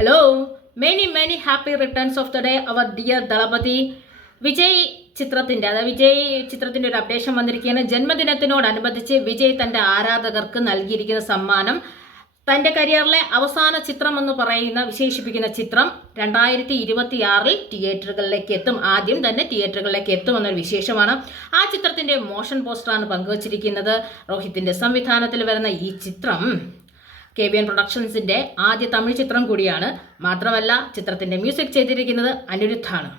Hello, many happy returns of the day, our dear Dalapati. Vijay ചിത്രത്തിന്റെ ഒരു updation വന്നിരിക്കുകയാണ്. ജന്മദിനത്തിനോടനുബന്ധിച്ച് വിജയ് തന്റെ ആരാധകർക്ക് നൽകിയിരിക്കുന്ന സമ്മാനം തന്റെ കരിയറിലെ അവസാന ചിത്രം എന്ന് വിശേഷിപ്പിക്കുന്ന ചിത്രം 2026 തിയേറ്ററുകളിലേക്ക് എത്തും. ആദ്യം തന്നെ തിയേറ്ററുകളിലേക്ക് എത്തുമെന്നൊരു വിശേഷമാണ്. ആ ചിത്രത്തിന്റെ മോഷൻ പോസ്റ്ററാണ് പങ്കുവച്ചിരിക്കുന്നത്. രോഹിത്തിന്റെ സംവിധാനത്തിൽ വരുന്ന ഈ ചിത്രം KBN പ്രൊഡക്ഷൻസിന്റെ ആദ്യ തമിഴ് ചിത്രം കൂടിയാണ്. മാത്രമല്ല ചിത്രത്തിന്റെ മ്യൂസിക് ചെയ്തിരിക്കുന്നത് അനിരുദ്ധാണ്.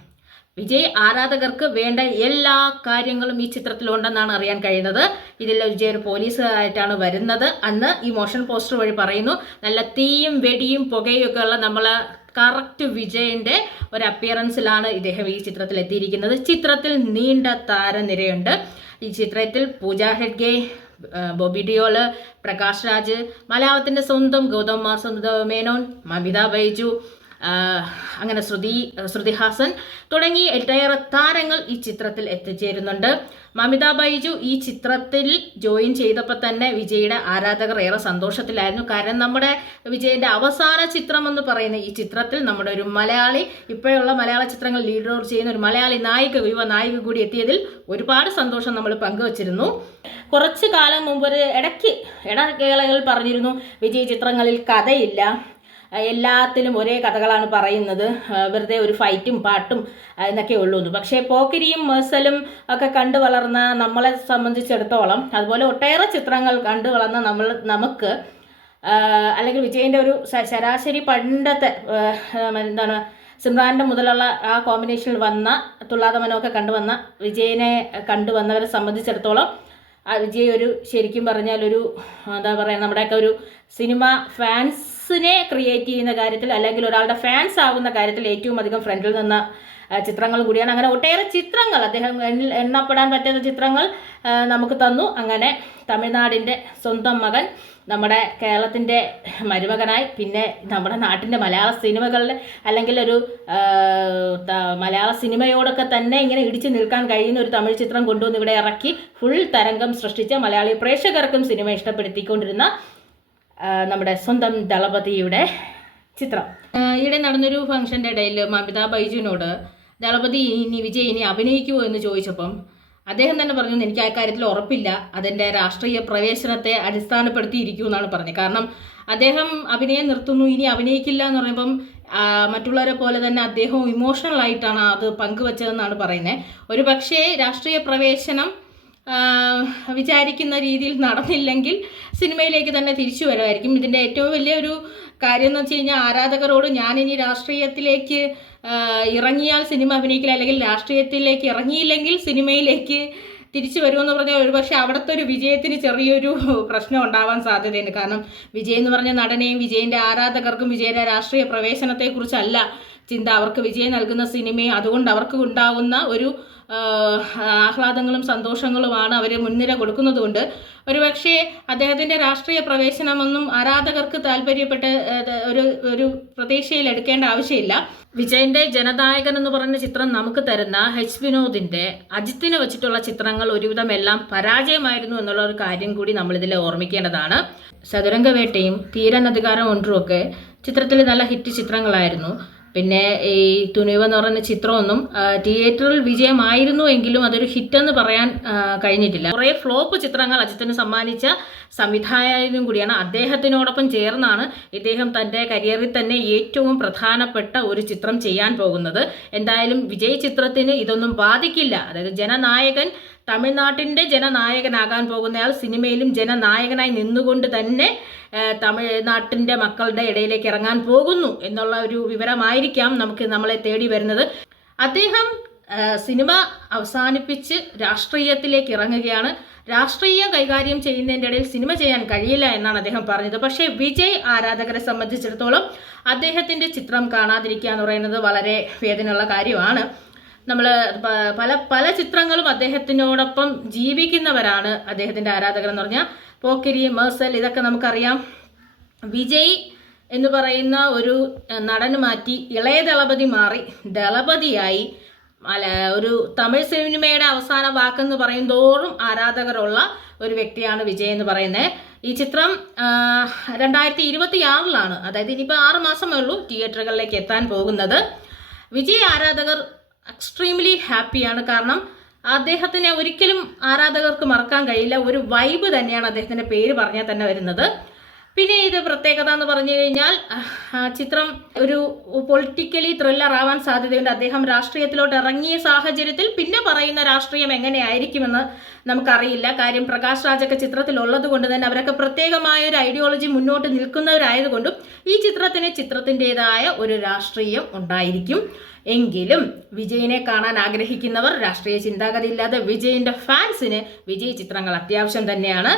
വിജയ് ആരാധകർക്ക് വേണ്ട എല്ലാ കാര്യങ്ങളും ഈ ചിത്രത്തിലുണ്ടെന്നാണ് അറിയാൻ കഴിയുന്നത്. ഇതിൽ വിജയ് ഒരു പോലീസുകാരായിട്ടാണ് വരുന്നത്. അന്ന് ഈ മോഷൻ പോസ്റ്റർ വഴി പറയുന്നു, നല്ല തീയും വെടിയും പുകയും ഒക്കെ ഉള്ള നമ്മളെ കറക്റ്റ് വിജയിന്റെ ഒരു അപ്പിയറൻസിലാണ് ഇദ്ദേഹം ഈ ചിത്രത്തിൽ എത്തിയിരിക്കുന്നത്. ചിത്രത്തിൽ നീണ്ട താരനിരയുണ്ട്. ഈ ചിത്രത്തിൽ പൂജ ഹെഗ്ഡെ, ബോബി ഡിയോള്, പ്രകാശ് രാജ്, മലയാളത്തിന്റെ സ്വന്തം ഗൗതം മേനോൻ, മമിത ബൈജു, അങ്ങനെ ശ്രുതി ഹാസൻ തുടങ്ങി ഒട്ടേറെ താരങ്ങൾ ഈ ചിത്രത്തിൽ എത്തിച്ചേരുന്നുണ്ട്. മമിത ബൈജു ഈ ചിത്രത്തിൽ ജോയിൻ ചെയ്തപ്പോൾ തന്നെ വിജയുടെ ആരാധകർ ഏറെ സന്തോഷത്തിലായിരുന്നു. കാരണം നമ്മുടെ വിജയന്റെ അവസാന ചിത്രം എന്ന് പറയുന്ന ഈ ചിത്രത്തിൽ നമ്മുടെ ഒരു മലയാളി, ഇപ്പോഴുള്ള മലയാള ചിത്രങ്ങൾ ലീഡ് റോൾ ചെയ്യുന്ന ഒരു മലയാളി യുവ നായിക കൂടി എത്തിയതിൽ ഒരുപാട് സന്തോഷം നമ്മൾ പങ്കുവച്ചിരുന്നു. കുറച്ചു കാലം മുമ്പ് ഒരു ഇടവേളകൾ പറഞ്ഞിരുന്നു, വിജയ് ചിത്രങ്ങളിൽ കഥയില്ല, എല്ലാത്തിലും ഒരേ കഥകളാണ് പറയുന്നത്, വെറുതെ ഒരു ഫൈറ്റും പാട്ടും എന്നൊക്കെ ഉള്ളൂ. പക്ഷേ പോക്കിരിയും മേഴ്സലും ഒക്കെ കണ്ടു വളർന്ന നമ്മളെ സംബന്ധിച്ചിടത്തോളം, അതുപോലെ ഒട്ടേറെ ചിത്രങ്ങൾ കണ്ടു വളർന്ന നമുക്ക് അല്ലെങ്കിൽ വിജയൻ്റെ ഒരു ശരാശരി പണ്ടത്തെ സിമ്രാൻ്റെ മുതലുള്ള ആ കോമ്പിനേഷനിൽ വന്ന തുള്ളാതമനമൊക്കെ കണ്ടുവന്ന വിജയനെ കണ്ടുവന്നവരെ സംബന്ധിച്ചിടത്തോളം വിജയ് ഒരു ശരിക്കും പറഞ്ഞാൽ ഒരു നമ്മുടെയൊക്കെ ഒരു സിനിമ ഫാൻസിനെ ക്രിയേറ്റ് ചെയ്യുന്ന കാര്യത്തിൽ, അല്ലെങ്കിൽ ഒരാളുടെ ഫാൻസ് ആകുന്ന കാര്യത്തിൽ ഏറ്റവും അധികം ഫ്രണ്ടിൽ നിന്ന ചിത്രങ്ങൾ കൂടിയാണ്. അങ്ങനെ ഒട്ടേറെ ചിത്രങ്ങൾ അദ്ദേഹം എണ്ണപ്പെടാൻ പറ്റുന്ന ചിത്രങ്ങൾ നമുക്ക് തന്നു. അങ്ങനെ തമിഴ്നാടിൻ്റെ സ്വന്തം മകൻ നമ്മുടെ കേരളത്തിൻ്റെ മരുമകനായി, പിന്നെ നമ്മുടെ നാട്ടിൻ്റെ മലയാള സിനിമകളിൽ അല്ലെങ്കിൽ ഒരു മലയാള സിനിമയോടൊക്കെ തന്നെ ഇങ്ങനെ ഇടിച്ചു നിൽക്കാൻ കഴിയുന്ന ഒരു തമിഴ് ചിത്രം കൊണ്ടുവന്ന് ഇവിടെ ഇറക്കി ഫുൾ തരംഗം സൃഷ്ടിച്ച മലയാളി പ്രേക്ഷകർക്കും സിനിമ ഇഷ്ടപ്പെടുത്തിക്കൊണ്ടിരുന്ന നമ്മുടെ സ്വന്തം ദളപതിയുടെ ചിത്രം. ഇവിടെ നടന്നൊരു ഫംഗ്ഷൻ്റെ ഇടയിൽ മമിത ബൈജുവിനോട് വിജയ് ഇനി അഭിനയിക്കുമോ എന്ന് ചോദിച്ചപ്പം അദ്ദേഹം തന്നെ പറഞ്ഞു, എനിക്ക് ആ കാര്യത്തിൽ ഉറപ്പില്ല, അതിൻ്റെ രാഷ്ട്രീയ പ്രവേശനത്തെ അടിസ്ഥാനപ്പെടുത്തിയിരിക്കും എന്നാണ് പറഞ്ഞത്. കാരണം അദ്ദേഹം അഭിനയം നിർത്തുന്നു, ഇനി അഭിനയിക്കില്ല എന്ന് പറയുമ്പം മറ്റുള്ളവരെ പോലെ തന്നെ അദ്ദേഹവും ഇമോഷണൽ ആയിട്ടാണ് അത് പങ്കുവച്ചതെന്നാണ് പറയുന്നത്. ഒരു പക്ഷേ രാഷ്ട്രീയ പ്രവേശനം വിചാരിക്കുന്ന രീതിയിൽ നടന്നില്ലെങ്കിൽ സിനിമയിലേക്ക് തന്നെ തിരിച്ചു വരുമായിരിക്കും. ഇതിൻ്റെ ഏറ്റവും വലിയൊരു കാര്യം എന്ന് വെച്ച് കഴിഞ്ഞാൽ, ആരാധകരോട് ഞാനിനി രാഷ്ട്രീയത്തിലേക്ക് ഇറങ്ങിയാൽ സിനിമ അഭിനയിക്കില്ല, അല്ലെങ്കിൽ രാഷ്ട്രീയത്തിലേക്ക് ഇറങ്ങിയില്ലെങ്കിൽ സിനിമയിലേക്ക് തിരിച്ചു വരുമെന്ന് പറഞ്ഞാൽ ഒരുപക്ഷെ അവിടുത്തെ ഒരു വിജയത്തിന് ചെറിയൊരു പ്രശ്നം ഉണ്ടാവാൻ സാധ്യതയുണ്ട്. കാരണം വിജയ് എന്ന് പറഞ്ഞ നടനെയും വിജയൻ്റെ ആരാധകർക്കും വിജയൻ്റെ രാഷ്ട്രീയ പ്രവേശനത്തെക്കുറിച്ചല്ല ചിന്ത. അവർക്ക് വിജയ് നൽകുന്ന സിനിമയും അതുകൊണ്ട് അവർക്ക് ഉണ്ടാകുന്ന ഒരു ആഹ്ലാദങ്ങളും സന്തോഷങ്ങളുമാണ് അവർ മുൻനിര കൊടുക്കുന്നത് കൊണ്ട് ഒരുപക്ഷെ അദ്ദേഹത്തിൻ്റെ രാഷ്ട്രീയ പ്രവേശനമൊന്നും ആരാധകർക്ക് താല്പര്യപ്പെട്ട ഒരു പ്രതീക്ഷയിൽ എടുക്കേണ്ട ആവശ്യമില്ല. വിജയന്റെ ജനനായകൻ എന്ന് പറയുന്ന ചിത്രം നമുക്ക് തരുന്ന വിനോദിന്റെ അജിത്തിനെ വെച്ചിട്ടുള്ള ചിത്രങ്ങൾ ഒരുവിധം എല്ലാം പരാജയമായിരുന്നു എന്നുള്ള ഒരു കാര്യം കൂടി നമ്മളിതിൽ ഓർമ്മിക്കേണ്ടതാണ്. ചതുരംഗവേട്ടയും തീരൻ അധികാരം ഒൻറുമൊക്കെ ചിത്രത്തിൽ നല്ല ഹിറ്റ് ചിത്രങ്ങളായിരുന്നു. പിന്നെ ഈ തുനിവ് എന്ന് പറയുന്ന ചിത്രമൊന്നും തിയേറ്ററിൽ വിജയമായിരുന്നു എങ്കിലും അതൊരു ഹിറ്റെന്ന് പറയാൻ കഴിഞ്ഞിട്ടില്ല. കുറേ ഫ്ലോപ്പ് ചിത്രങ്ങൾ അജിത്തിന് സമ്മാനിച്ച സംവിധായകനും കൂടിയാണ്. അദ്ദേഹത്തിനോടൊപ്പം ചേർന്നാണ് ഇദ്ദേഹം തൻ്റെ കരിയറിൽ തന്നെ ഏറ്റവും പ്രധാനപ്പെട്ട ഒരു ചിത്രം ചെയ്യാൻ പോകുന്നത്. എന്തായാലും വിജയ് ചിത്രത്തിന് ഇതൊന്നും ബാധിക്കില്ല. അതായത് ജനനായകൻ, തമിഴ്നാട്ടിൻ്റെ ജനനായകനാകാൻ പോകുന്നയാൾ സിനിമയിലും ജനനായകനായി നിന്നുകൊണ്ട് തന്നെ തമിഴ്നാട്ടിൻ്റെ മക്കളുടെ ഇടയിലേക്ക് ഇറങ്ങാൻ പോകുന്നു എന്നുള്ള ഒരു വിവരമായിരിക്കാം നമ്മളെ തേടി വരുന്നത്. അദ്ദേഹം സിനിമ അവസാനിപ്പിച്ച് രാഷ്ട്രീയത്തിലേക്ക് ഇറങ്ങുകയാണ്. രാഷ്ട്രീയം കൈകാര്യം ചെയ്യുന്നതിൻ്റെ ഇടയിൽ സിനിമ ചെയ്യാൻ കഴിയില്ല എന്നാണ് അദ്ദേഹം പറഞ്ഞത്. പക്ഷേ വിജയ് ആരാധകരെ സംബന്ധിച്ചിടത്തോളം അദ്ദേഹത്തിൻ്റെ ചിത്രം കാണാതിരിക്കുക എന്ന് പറയുന്നത് വളരെ വേദനയുള്ള കാര്യമാണ്. നമ്മൾ പല ചിത്രങ്ങളും അദ്ദേഹത്തിനോടൊപ്പം ജീവിക്കുന്നവരാണ് അദ്ദേഹത്തിൻ്റെ ആരാധകർ എന്ന് പറഞ്ഞാൽ. പോക്കിരി, മേഴ്സൽ ഇതൊക്കെ നമുക്കറിയാം. വിജയ് എന്ന് പറയുന്ന ഒരു നടന് മാറ്റി ഇളയ ദളപതി മാറി ദളപതിയായി ഒരു തമിഴ് സിനിമയുടെ അവസാന വാക്കെന്ന് പറയും തോറും ആരാധകരുള്ള ഒരു വ്യക്തിയാണ് വിജയ് എന്ന് പറയുന്നത്. ഈ ചിത്രം 2026 അതായത് ഇനിയിപ്പോൾ 6 മാസമേ ഉള്ളൂ തിയേറ്ററുകളിലേക്ക് എത്താൻ പോകുന്നത്. വിജയ് ആരാധകർ എക്സ്ട്രീംലി ഹാപ്പിയാണ്. കാരണം അദ്ദേഹത്തിനെ ഒരിക്കലും ആരാധകർക്ക് മറക്കാൻ കഴിയില്ല. ഒരു വൈബ് തന്നെയാണ് അദ്ദേഹത്തിൻ്റെ പേര് പറഞ്ഞാൽ തന്നെ വരുന്നത്. പിന്നെ ഇത് പ്രത്യേകത എന്ന് പറഞ്ഞു കഴിഞ്ഞാൽ ചിത്രം ഒരു പൊളിറ്റിക്കലി ത്രില്ലർ ആവാൻ സാധ്യതയുണ്ട്. അദ്ദേഹം രാഷ്ട്രീയത്തിലോട്ട് ഇറങ്ങിയ സാഹചര്യത്തിൽ പിന്നെ പറയുന്ന രാഷ്ട്രീയം എങ്ങനെയായിരിക്കുമെന്ന് നമുക്കറിയില്ല. കാര്യം പ്രകാശ് രാജൊക്കെ ചിത്രത്തിലുള്ളത് കൊണ്ട് തന്നെ അവരൊക്കെ പ്രത്യേകമായ ഒരു ഐഡിയോളജി മുന്നോട്ട് നിൽക്കുന്നവരായതുകൊണ്ടും ഈ ചിത്രത്തിൻ്റെതായ ഒരു രാഷ്ട്രീയം ഉണ്ടായിരിക്കും. എങ്കിലും വിജയിനെ കാണാൻ ആഗ്രഹിക്കുന്നവർ, രാഷ്ട്രീയ ചിന്താഗതി ഇല്ലാതെ വിജയിൻ്റെ ഫാൻസിന് വിജയ് ചിത്രങ്ങൾ അത്യാവശ്യം തന്നെയാണ്.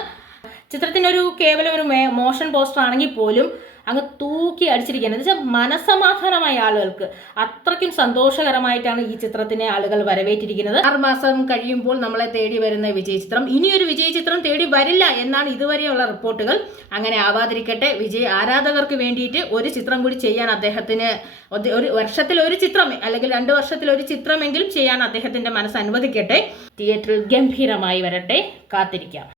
ചിത്രത്തിനൊരു കേവലം ഒരു മോഷൻ പോസ്റ്റർ ആണെങ്കിൽ പോലും അങ്ങ് തൂക്കി അടിച്ചിരിക്കുന്നത് വെച്ചാൽ മനസമാധാനമായ ആളുകൾക്ക് അത്രയ്ക്കും സന്തോഷകരമായിട്ടാണ് ഈ ചിത്രത്തിനെ ആളുകൾ വരവേറ്റിരിക്കുന്നത്. 6 മാസം കഴിയുമ്പോൾ നമ്മളെ തേടി വരുന്ന വിജയ് ചിത്രം ഇനിയൊരു വിജയ് ചിത്രം തേടി വരില്ല എന്നാണ് ഇതുവരെയുള്ള റിപ്പോർട്ടുകൾ. അങ്ങനെ ആവാതിരിക്കട്ടെ. വിജയ് ആരാധകർക്ക് വേണ്ടിയിട്ട് ഒരു ചിത്രം കൂടി ചെയ്യാൻ അദ്ദേഹത്തിന് ഒരു വർഷത്തിൽ ഒരു ചിത്രം അല്ലെങ്കിൽ 2 വർഷത്തിൽ ഒരു ചിത്രമെങ്കിലും ചെയ്യാൻ അദ്ദേഹത്തിന്റെ മനസ്സ് അനുവദിക്കട്ടെ. തിയേറ്ററിൽ ഗംഭീരമായി വരട്ടെ. കാത്തിരിക്കാം.